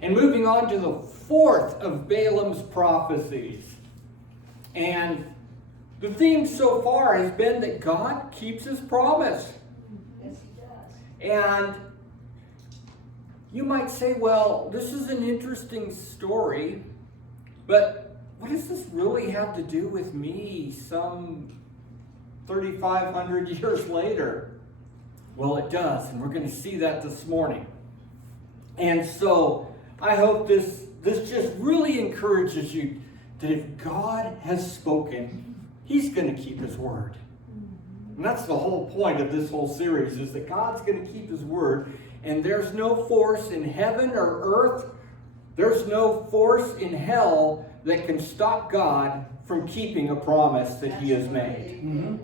and moving on to the fourth of Balaam's prophecies. And the theme so far has been that God keeps his promise. Yes, he does. And you might say, well, this is an interesting story, but what does this really have to do with me some 3,500 years later? Well, it does, and we're going to see that this morning. And so I hope this just really encourages you that if God has spoken, he's going to keep his word. And that's the whole point of this whole series, is that God's going to keep his word. And there's no force in heaven or earth, there's no force in hell that can stop God from keeping a promise that he has made. Mm-hmm.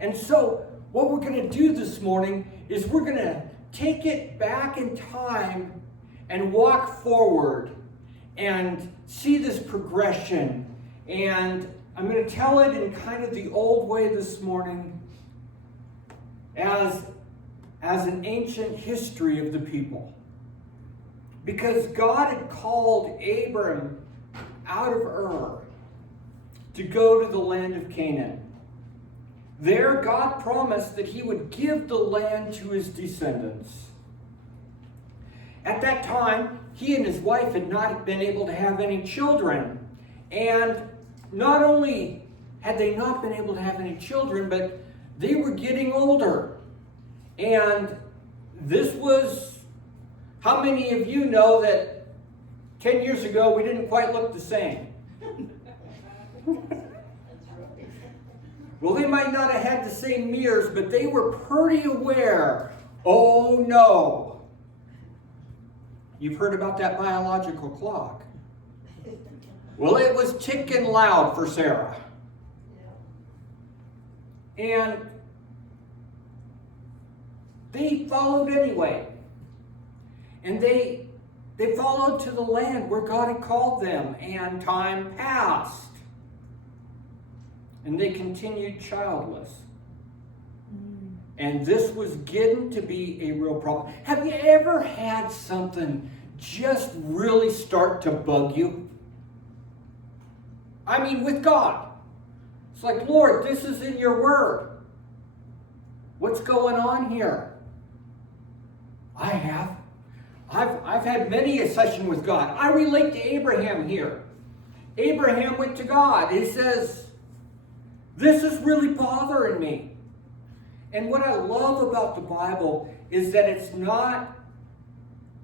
And so what we're going to do this morning is we're going to take it back in time and walk forward and see this progression. And I'm going to tell it in kind of the old way this morning as an ancient history of the people. Because God had called Abram out of Ur to go to the land of Canaan. There, God promised that he would give the land to his descendants. At that time, he and his wife had not been able to have any children. And not only had they not been able to have any children, but they were getting older. And this was, how many of you know that 10 years ago we didn't quite look the same? Well, they might not have had the same mirrors, but they were pretty aware. Oh no. You've heard about that biological clock. Well, it was ticking loud for Sarah. And they followed anyway. And they followed to the land where God had called them, and time passed. And they continued childless. And this was getting to be a real problem. Have you ever had something just really start to bug you? I mean, with God. It's like, Lord, this is in your word. What's going on here? I have. I've had many a session with God. I relate to Abraham here. Abraham went to God. He says, this is really bothering me. And what I love about the Bible is that it's not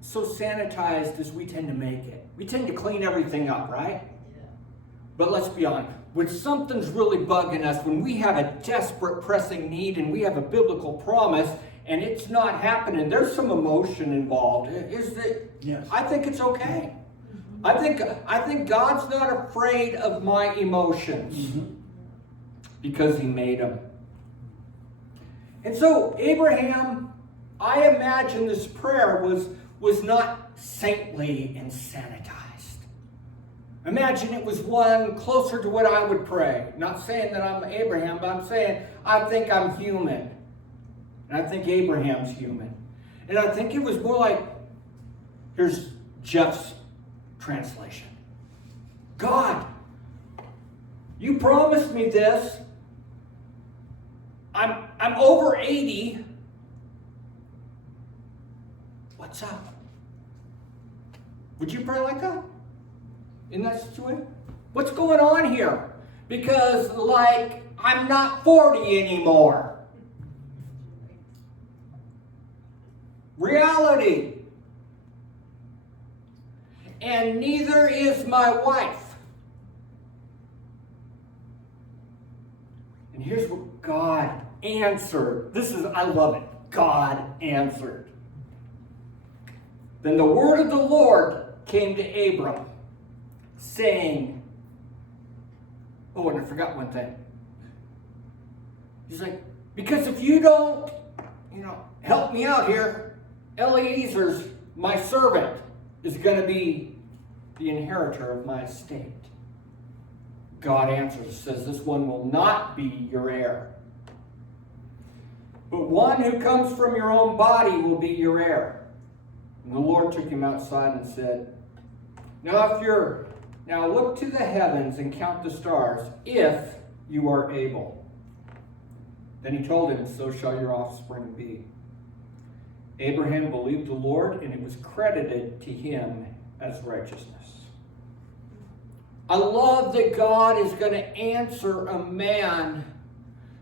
so sanitized as we tend to make it. We tend to clean everything up, right? Yeah. But let's be honest. When something's really bugging us, when we have a desperate, pressing need and we have a biblical promise and it's not happening, there's some emotion involved. Is it? Yes. I think it's okay. I think God's not afraid of my emotions because he made them. And so Abraham, I imagine this prayer was not saintly and sanitized. Imagine it was one closer to what I would pray. Not saying that I'm Abraham, but I'm saying I think I'm human. And I think Abraham's human. And I think it was more like, here's Jeff's translation. God, you promised me this. I'm over 80. What's up? Would you pray like that? In that situation? What's going on here? Because, like, I'm not 40 anymore. Reality. And neither is my wife. And here's what God answered. I love it. God answered. Then the word of the Lord came to Abram, saying, oh, and I forgot one thing. He's like, because if you don't, help me out here, Eliezer's, my servant, is going to be the inheritor of my estate. God answers, says, this one will not be your heir. But one who comes from your own body will be your heir. And the Lord took him outside and said, Now look to the heavens and count the stars, if you are able. Then he told him, so shall your offspring be. Abraham believed the Lord, and it was credited to him as righteousness. I love that God is going to answer a man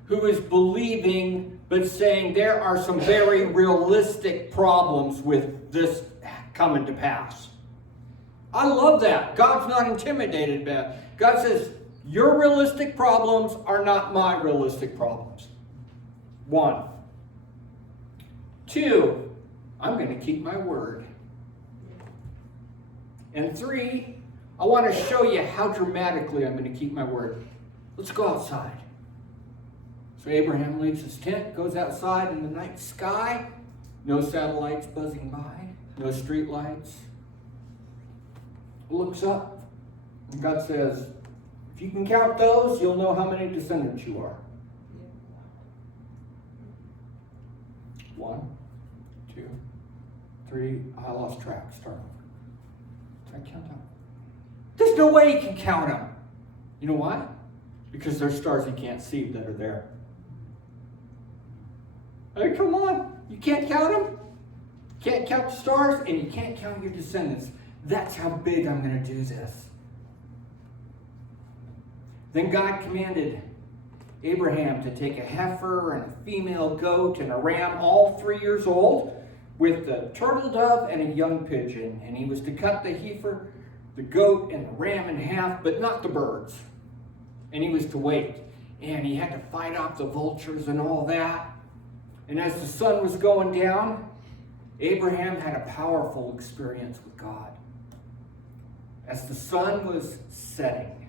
who is believing, but saying there are some very realistic problems with this coming to pass. I love that. God's not intimidated by it. God says, your realistic problems are not my realistic problems. 1. 2, I'm going to keep my word. And 3, I want to show you how dramatically I'm going to keep my word. Let's go outside. So Abraham leaves his tent, goes outside in the night sky. No satellites buzzing by, no street lights. Looks up, and God says, if you can count those, you'll know how many descendants you are. 1, 2, 3. I lost track. Start over. Try to count them. There's no way you can count them. You know why? Because there's stars you can't see that are there. Hey, come on. You can't count them? You can't count the stars, and you can't count your descendants. That's how big I'm going to do this. Then God commanded Abraham to take a heifer and a female goat and a ram, all 3 years old, with a turtle dove and a young pigeon. And he was to cut the heifer, the goat, and the ram in half, but not the birds. And he was to wait. And he had to fight off the vultures and all that. And as the sun was going down, Abraham had a powerful experience with God. As the sun was setting,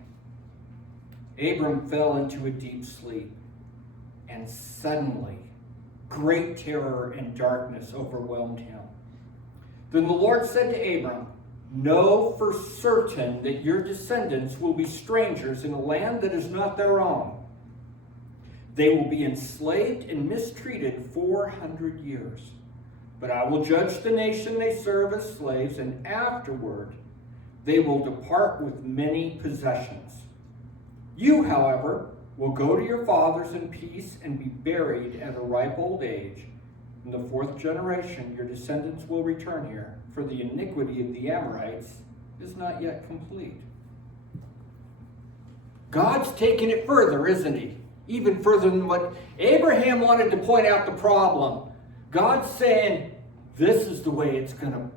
Abram fell into a deep sleep, and suddenly great terror and darkness overwhelmed him. Then the Lord said to Abram, know for certain that your descendants will be strangers in a land that is not their own. They will be enslaved and mistreated 400 years. But I will judge the nation they serve as slaves, and afterward they will depart with many possessions. You, however, will go to your fathers in peace and be buried at a ripe old age. In the 4th generation, your descendants will return here, for the iniquity of the Amorites is not yet complete. God's taking it further, isn't he? Even further than what Abraham wanted to point out the problem. God's saying, this is the way it's going to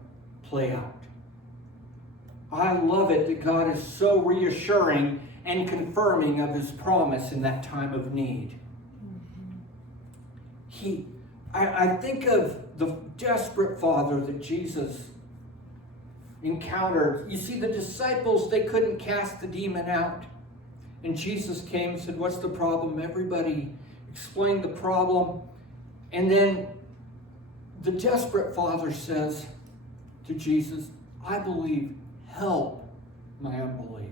play out. I love it that God is so reassuring and confirming of his promise in that time of need. I think of the desperate father that Jesus encountered. You see, the disciples, they couldn't cast the demon out. And Jesus came and said, what's the problem? Everybody explained the problem. And then the desperate father says to Jesus, I believe, help my unbelief.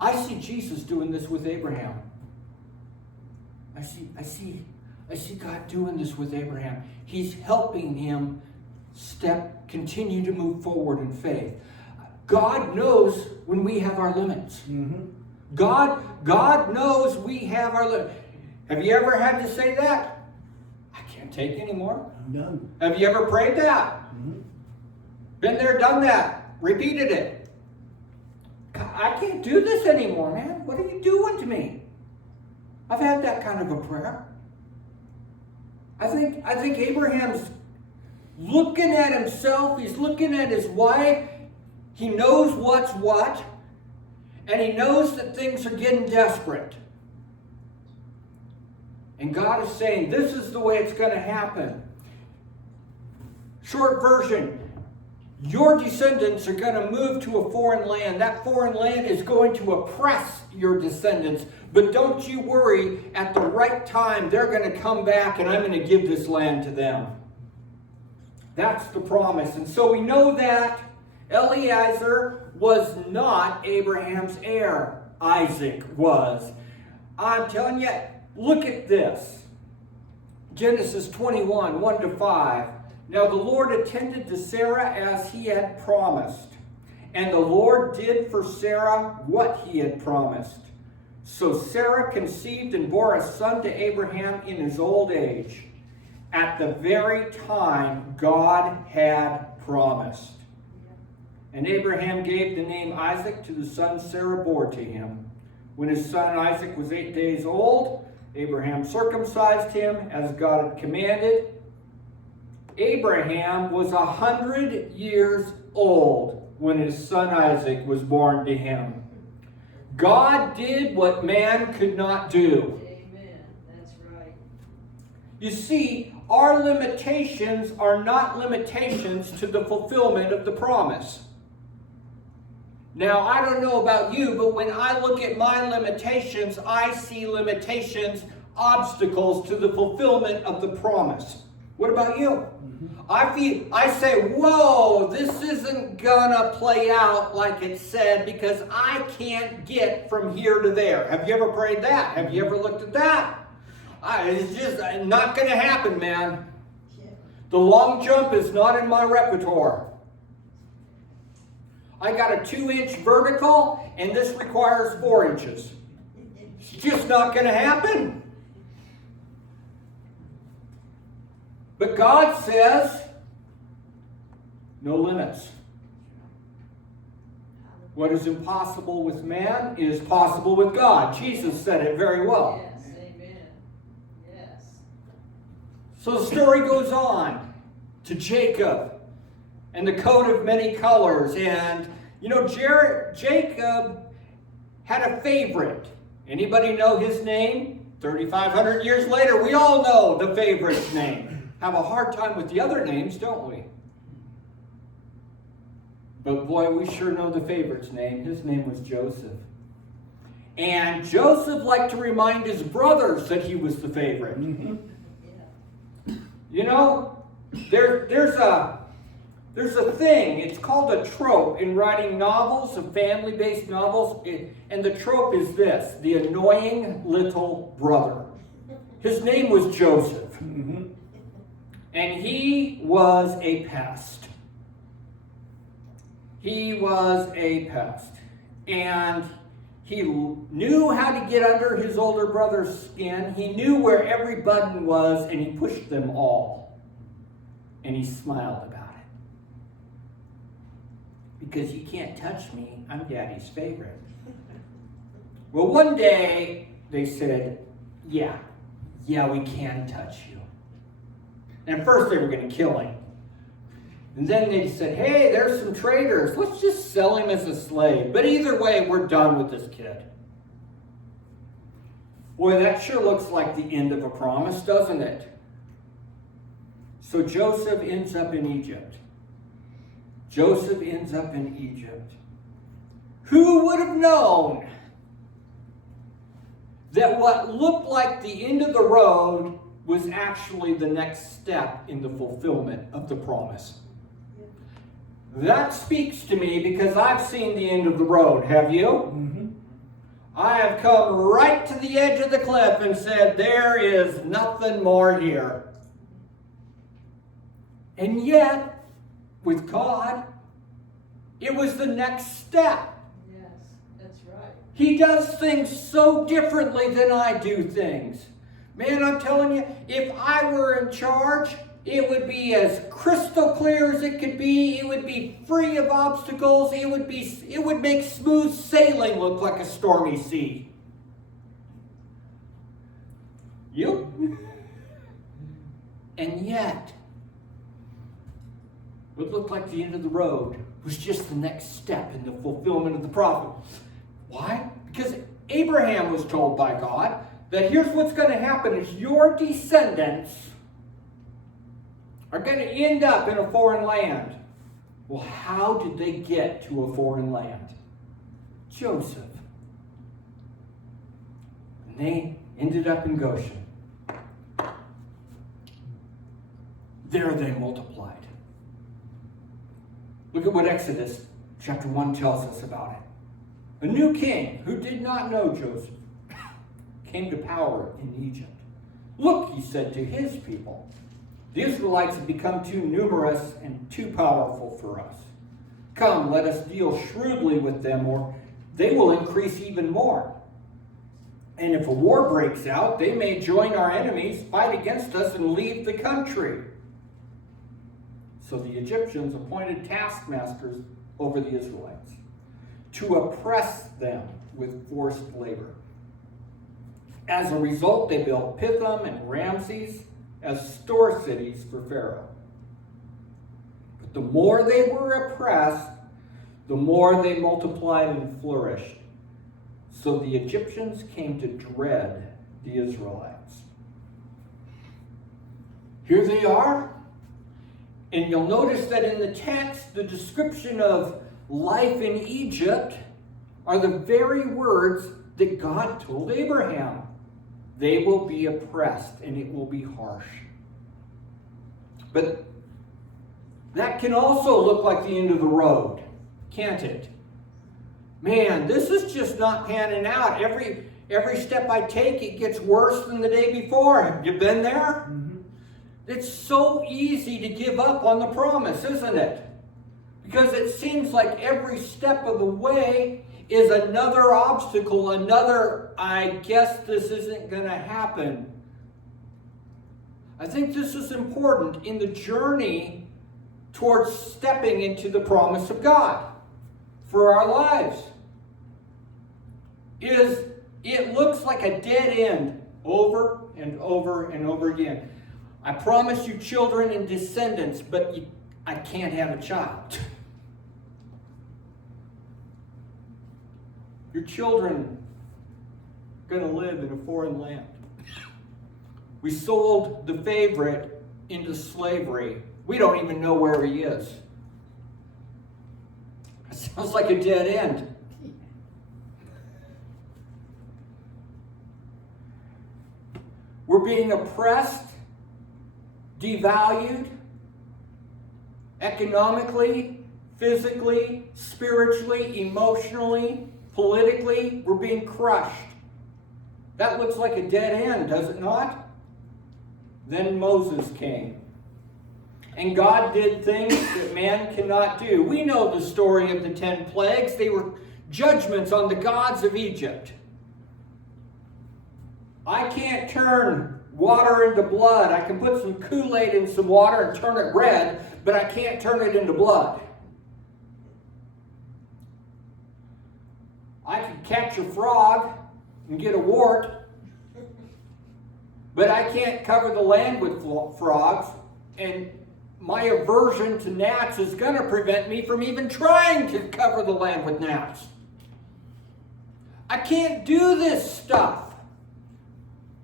I see Jesus doing this with Abraham. I see God doing this with Abraham. He's helping him continue to move forward in faith. God knows when we have our limits. Mm-hmm. God knows we have our limits. Have you ever had to say that? I can't take anymore. None. Have you ever prayed that? Mm-hmm. Been there, done that, repeated it. I can't do this anymore, man. What are you doing to me? I've had that kind of a prayer. I think Abraham's looking at himself. He's looking at his wife. He knows what's what. And he knows that things are getting desperate. And God is saying, this is the way it's going to happen. Short version. Your descendants are going to move to a foreign land. That foreign land is going to oppress your descendants. But don't you worry, at the right time, they're going to come back and I'm going to give this land to them. That's the promise. And so we know that Eliezer was not Abraham's heir. Isaac was. I'm telling you, look at this. Genesis 21, 1-5. Now the Lord attended to Sarah as he had promised. And the Lord did for Sarah what he had promised. So Sarah conceived and bore a son to Abraham in his old age, at the very time God had promised. And Abraham gave the name Isaac to the son Sarah bore to him. When his son Isaac was 8 days old, Abraham circumcised him as God had commanded. Abraham was 100 years old when his son Isaac was born to him. God did what man could not do. Amen. That's right. You see, our limitations are not limitations to the fulfillment of the promise. Now, I don't know about you, but when I look at my limitations, I see limitations, obstacles to the fulfillment of the promise. What about you? I say, whoa, this isn't gonna play out like it said because I can't get from here to there. Have you ever prayed that? Have you ever looked at that? It's just not gonna happen, man. The long jump is not in my repertoire. I got a 2-inch vertical and this requires 4 inches. It's just not gonna happen. But God says, no limits. What is impossible with man is possible with God. Jesus said it very well. Yes, amen. Yes. So the story goes on to Jacob and the coat of many colors. And, you know, Jacob had a favorite. Anybody know his name? 3,500 years later, we all know the favorite's name. Have a hard time with the other names, don't we? But boy, we sure know the favorite's name. His name was Joseph. And Joseph liked to remind his brothers that he was the favorite. Yeah. You know, there's a thing. It's called a trope in writing novels, of family-based novels. And the trope is this: the annoying little brother. His name was Joseph. And he was a pest. He was a pest. And he knew how to get under his older brother's skin. He knew where every button was, and he pushed them all. And he smiled about it. Because you can't touch me, I'm Daddy's favorite. Well, one day, they said, yeah, we can touch you. And at first they were going to kill him. And then they said, hey, there's some traitors. Let's just sell him as a slave. But either way, we're done with this kid. Boy, that sure looks like the end of a promise, doesn't it? So Joseph ends up in Egypt. Joseph ends up in Egypt. Who would have known that what looked like the end of the road was actually the next step in the fulfillment of the promise? That speaks to me because I've seen the end of the road. Have you? I have come right to the edge of the cliff and said, there is nothing more here. And yet, with God, it was the next step. Yes, that's right. He does things so differently than I do things. Man, I'm telling you, if I were in charge, it would be as crystal clear as it could be. It would be free of obstacles. It would make smooth sailing look like a stormy sea. You? And yet, what looked like the end of the road was just the next step in the fulfillment of the prophet. Why? Because Abraham was told by God that here's what's going to happen is your descendants are going to end up in a foreign land. Well, how did they get to a foreign land? Joseph. And they ended up in Goshen. There they multiplied. Look at what Exodus chapter 1 tells us about it. A new king who did not know Joseph came to power in Egypt. Look, he said to his people, The Israelites have become too numerous and too powerful for us. Come, let us deal shrewdly with them, or they will increase even more. And if a war breaks out, they may join our enemies, fight against us, and leave the country. So the Egyptians appointed taskmasters over the Israelites to oppress them with forced labor. As a result, they built Pithom and Ramses as store cities for Pharaoh. But the more they were oppressed, the more they multiplied and flourished. So the Egyptians came to dread the Israelites. Here they are. And you'll notice that in the text, the description of life in Egypt are the very words that God told Abraham. They will be oppressed and it will be harsh. But that can also look like the end of the road, can't it? Man, this is just not panning out. Every step I take, it gets worse than the day before. Have you been there? Mm-hmm. It's so easy to give up on the promise, isn't it? Because it seems like every step of the way is another obstacle, another, I guess this isn't going to happen. I think this is important in the journey towards stepping into the promise of God for our lives. It looks like a dead end over and over and over again. I promise you children and descendants, but I can't have a child. Your children are going to live in a foreign land. We sold the favorite into slavery. We don't even know where he is. It sounds like a dead end. We're being oppressed, devalued, economically, physically, spiritually, emotionally, politically. We're being crushed. That looks like a dead end, does it not? Then Moses came. And God did things that man cannot do. We know the story of the 10 plagues. They were judgments on the gods of Egypt. I can't turn water into blood. I can put some Kool-Aid in some water and turn it red, but I can't turn it into blood. I can catch a frog and get a wart, but I can't cover the land with frogs, and my aversion to gnats is going to prevent me from even trying to cover the land with gnats. I can't do this stuff.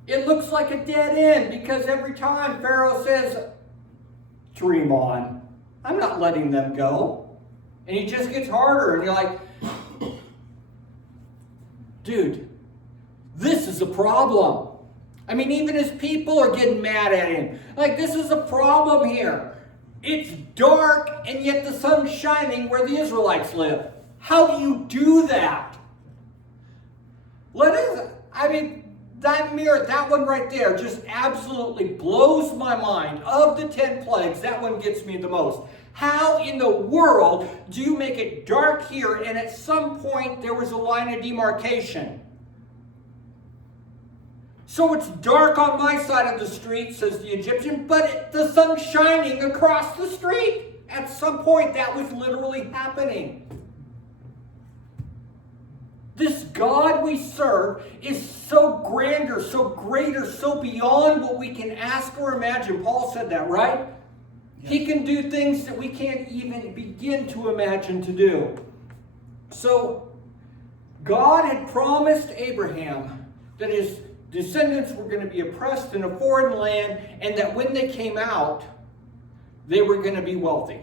It looks like a dead end because every time Pharaoh says, dream on, I'm not letting them go. And he just gets harder and you're like, dude, this is a problem. I mean, even his people are getting mad at him. Like, this is a problem here. It's dark and yet the sun's shining where the Israelites live. How do you do that? That one right there just absolutely blows my mind. Of the 10 plagues, that one gets me the most. How in the world do you make it dark here and at some point there was a line of demarcation? So it's dark on my side of the street, says the Egyptian, but the sun's shining across the street. At some point that was literally happening. This God we serve is so grander, so greater, so beyond what we can ask or imagine. Paul said that, right? Yes. He can do things that we can't even begin to imagine to do. So, God had promised Abraham that his descendants were going to be oppressed in a foreign land and that when they came out, they were going to be wealthy.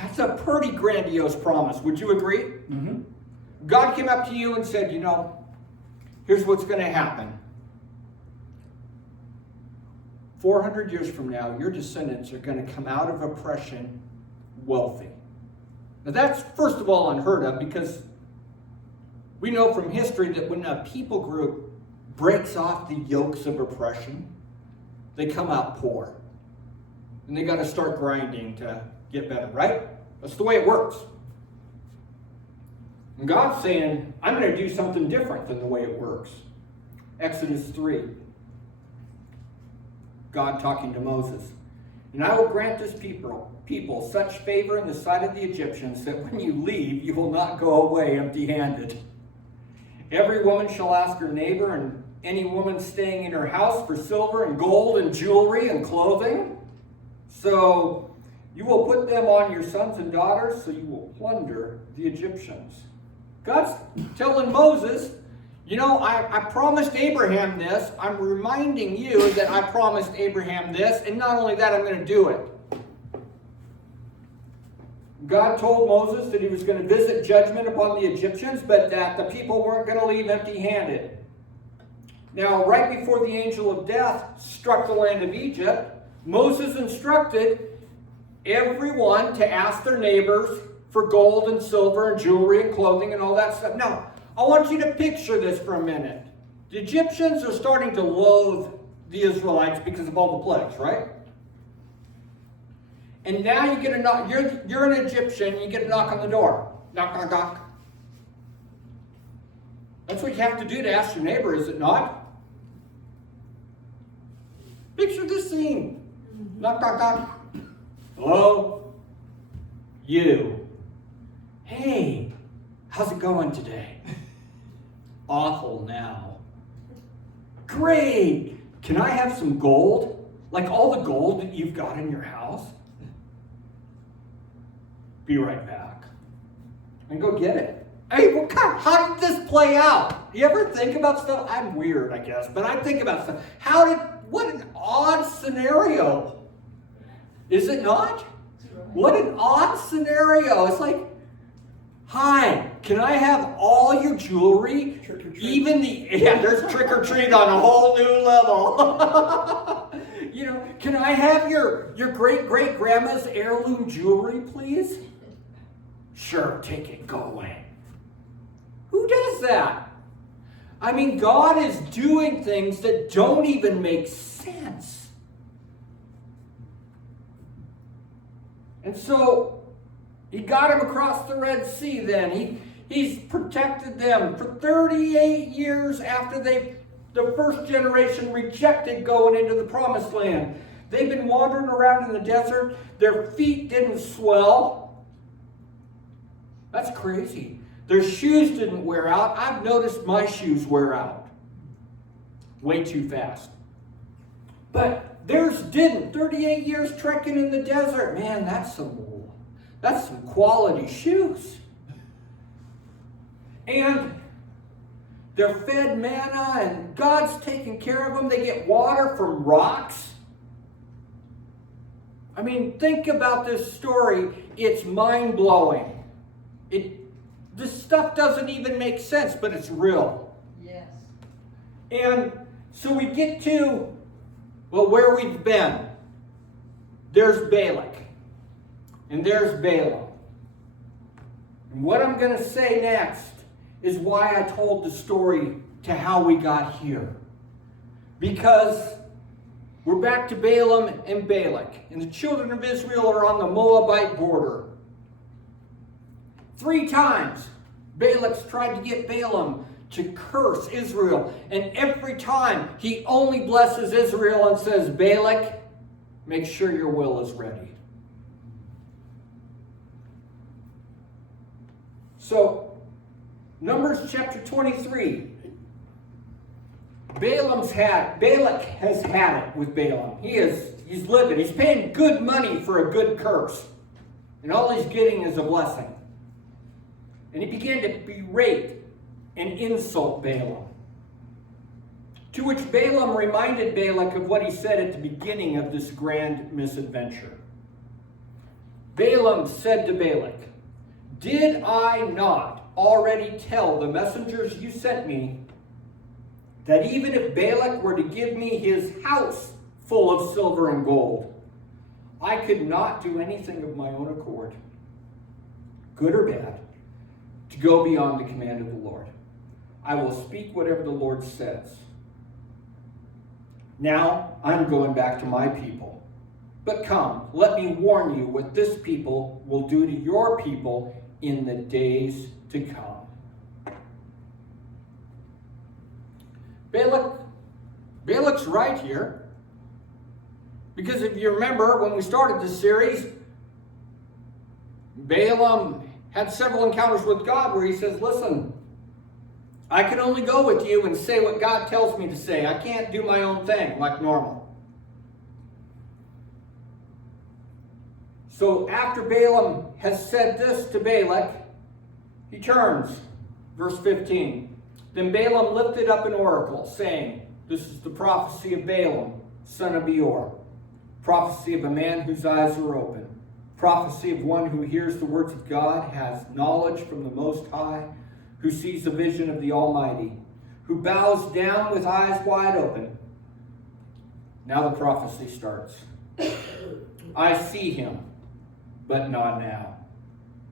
That's a pretty grandiose promise. Would you agree? Mm-hmm. God came up to you and said, here's what's going to happen. 400 years from now, your descendants are going to come out of oppression wealthy. Now that's, first of all, unheard of because we know from history that when a people group breaks off the yokes of oppression, they come out poor. And they got to start grinding to get better, right? That's the way it works. And God's saying, I'm going to do something different than the way it works. Exodus 3. God talking to Moses. And I will grant this people such favor in the sight of the Egyptians that when you leave, you will not go away empty-handed. Every woman shall ask her neighbor and any woman staying in her house for silver and gold and jewelry and clothing. So you will put them on your sons and daughters, so you will plunder the Egyptians. God's telling Moses, you know, I promised Abraham this. I'm reminding you that I promised Abraham this. And not only that, I'm going to do it. God told Moses that he was going to visit judgment upon the Egyptians, but that the people weren't going to leave empty-handed. Now, right before the angel of death struck the land of Egypt, Moses instructed everyone to ask their neighbors for gold and silver and jewelry and clothing and all that stuff. Now, I want you to picture this for a minute. The Egyptians are starting to loathe the Israelites because of all the plagues, right? And now you get a knock. You're an Egyptian, you get a knock on the door. Knock, knock, knock. That's what you have to do to ask your neighbor, is it not? Picture this scene. Knock, knock, knock. Hello? You. Hey, how's it going today? Awful now. Great. Can I have some gold? Like all the gold that you've got in your house? Be right back. And go get it. Hey, well, God, how did this play out? You ever think about stuff? I'm weird, I guess, but I think about stuff. What an odd scenario. Is it not? What an odd scenario. It's like, hi, can I have all your jewelry? Trick or treat. Even there's trick or treat on a whole new level. You know, can I have your great-great-grandma's heirloom jewelry, please? Sure, take it, go away. Who does that? I mean, God is doing things that don't even make sense. And so, he got him across the Red Sea then. He's protected them for 38 years after the first generation rejected going into the promised land. They've been wandering around in the desert. Their feet didn't swell. That's crazy. Their shoes didn't wear out. I've noticed my shoes wear out way too fast. But theirs didn't. 38 years trekking in the desert. Man, that's some quality shoes. And they're fed manna, and God's taking care of them. They get water from rocks. I mean, think about this story. It's mind-blowing. This stuff doesn't even make sense, but it's real. Yes. And so we get to, well, where we've been. There's Balak. And there's Balaam. And what I'm going to say next is why I told the story to how we got here. Because we're back to Balaam and Balak. And the children of Israel are on the Moabite border. 3 times, Balak's tried to get Balaam to curse Israel. And every time, he only blesses Israel and says, Balak, make sure your will is ready. So, Numbers chapter 23. Balak has had it with Balaam. He's living. He's paying good money for a good curse. And all he's getting is a blessing. And he began to berate and insult Balaam. To which Balaam reminded Balak of what he said at the beginning of this grand misadventure. Balaam said to Balak, did I not already tell the messengers you sent me that even if Balak were to give me his house full of silver and gold, I could not do anything of my own accord, good or bad, to go beyond the command of the Lord. I will speak whatever the Lord says. Now I'm going back to my people. But come, let me warn you what this people will do to your people in the days to come. Balak's right here. Because if you remember, when we started this series, Balaam had several encounters with God where he says, listen, I can only go with you and say what God tells me to say. I can't do my own thing like normal. So after Balaam has said this to Balak, he turns. Verse 15. Then Balaam lifted up an oracle, saying, this is the prophecy of Balaam, son of Beor. Prophecy of a man whose eyes are open. Prophecy of one who hears the words of God, has knowledge from the Most High, who sees the vision of the Almighty, who bows down with eyes wide open. Now the prophecy starts. I see him, but not now.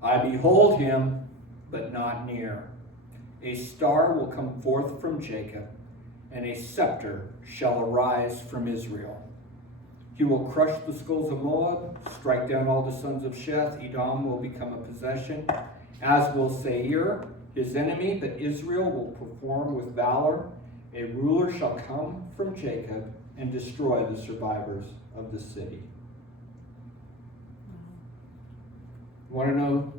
I behold him, but not near. A star will come forth from Jacob, and a scepter shall arise from Israel. He will crush the skulls of Moab, strike down all the sons of Sheth. Edom will become a possession, as will Seir, his enemy, but Israel will perform with valor. A ruler shall come from Jacob and destroy the survivors of the city. Want to know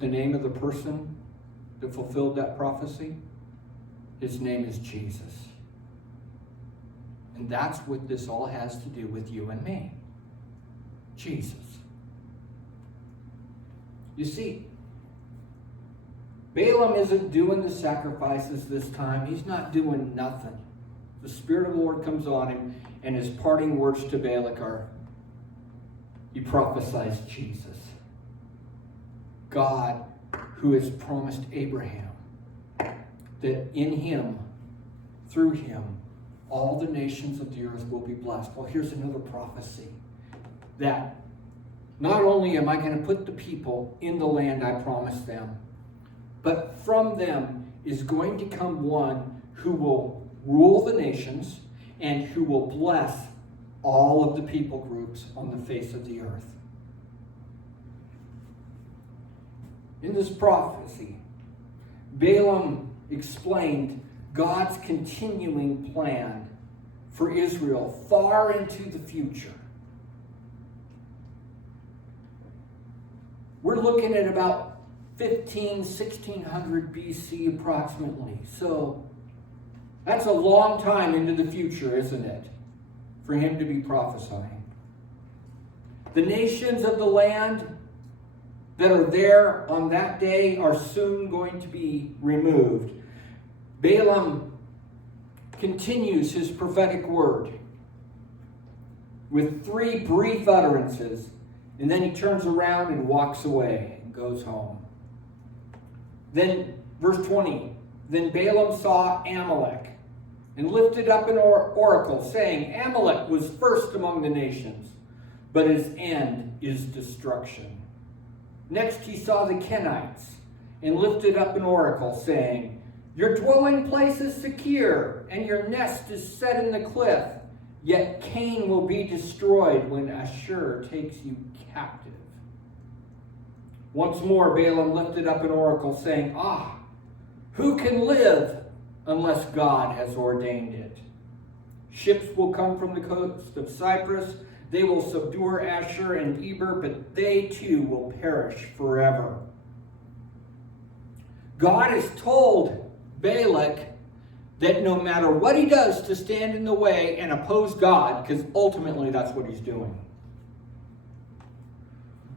the name of the person that fulfilled that prophecy? His name is Jesus. And that's what this all has to do with you and me. Jesus. You see, Balaam isn't doing the sacrifices this time. He's not doing nothing. The Spirit of the Lord comes on him, and his parting words to Balak are, he prophesies Jesus. God, who has promised Abraham that in him, through him, all the nations of the earth will be blessed. Well, here's another prophecy. That not only am I going to put the people in the land I promised them, but from them is going to come one who will rule the nations and who will bless all of the people groups on the face of the earth. In this prophecy, Balaam explained God's continuing plan for Israel far into the future. We're looking at about 1600 BC approximately. So that's a long time into the future, isn't it? For him to be prophesying. The nations of the land that are there on that day are soon going to be removed. Balaam continues his prophetic word with 3 brief utterances, and then he turns around and walks away and goes home. Then, verse 20, then Balaam saw Amalek and lifted up an oracle, saying, Amalek was first among the nations, but his end is destruction. Next he saw the Kenites and lifted up an oracle, saying, your dwelling place is secure, and your nest is set in the cliff. Yet Cain will be destroyed when Ashur takes you captive. Once more Balaam lifted up an oracle, saying, who can live unless God has ordained it? Ships will come from the coast of Cyprus. They will subdue Ashur and Eber, but they too will perish forever. God has told Balak that no matter what he does to stand in the way and oppose God, because ultimately that's what he's doing,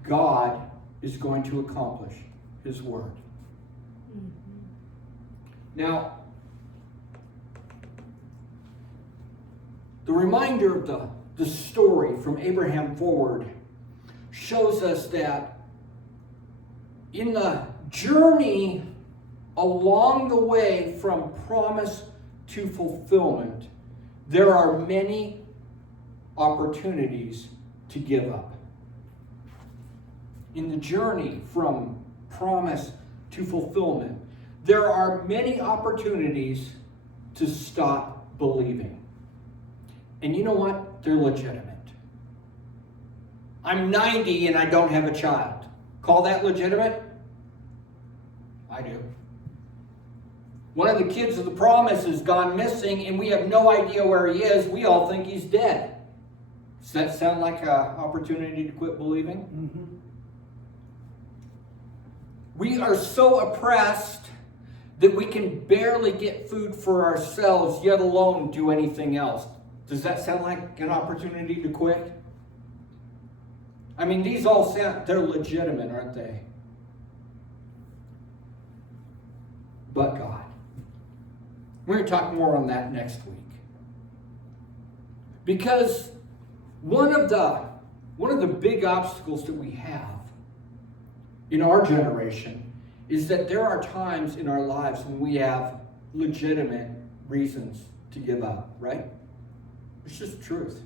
God is going to accomplish his word. Mm-hmm. Now, the reminder of the story from Abraham forward shows us that in the journey along the way from promise to fulfillment, there are many opportunities to give up. In the journey from promise to fulfillment, there are many opportunities to stop believing. And you know what? They're legitimate. I'm 90 and I don't have a child. Call that legitimate? I do. One of the kids of the promise has gone missing and we have no idea where he is. We all think he's dead. Does that sound like an opportunity to quit believing? Mm-hmm. We are so oppressed that we can barely get food for ourselves, yet alone do anything else. Does that sound like an opportunity to quit? I mean, these all sound, they're legitimate, aren't they? But God. We're going to talk more on that next week. Because one of the big obstacles that we have in our generation is that there are times in our lives when we have legitimate reasons to give up, right? It's just the truth.